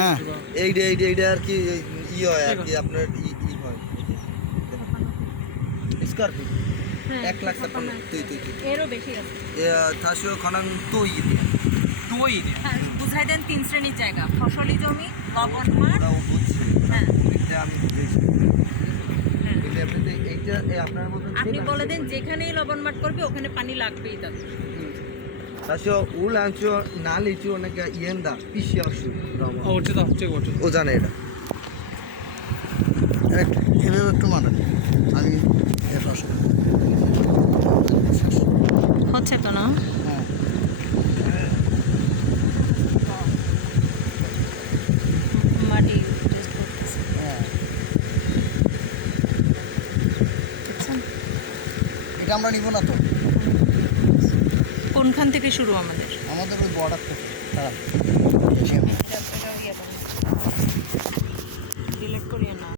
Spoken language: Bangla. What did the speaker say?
হ্যাঁ এইটা আর কি ই হয় আর কি আপনার ই হয় স্করপিও 1,56,000 তুই এরও বেশি আছে। 다시요 가능 또 이게 হ্যাঁ, বুঝাই দেন 3 শ্রেণীর জায়গা, ফসলি জমি, লবণ মাঠ। ওরাও বুঝছে হ্যাঁ। এটা আমি বুঝেছি হ্যাঁ। এটা আপনি এইটা আপনার মতন আপনি বলে দেন যেখানেই লবণ মাঠ করবে ওখানে পানি লাগবেই তাদের। 다시요 울안초 날리초 내가 이엔다 피시어슈 어쩌다 저거 어쩌다 오잖아 এটা এভাবে একটু মানেন আমি এর রস হচ্ছে তো না? হ্যাঁ মাটি টেস্ট করতেছে। হ্যাঁ দেখছেন? এটা আমরা নিব না তো কোনখান থেকে শুরু আমাদের? আমাদের ওই বর্ডার থেকে তারা ডিলেট করিয়ে না।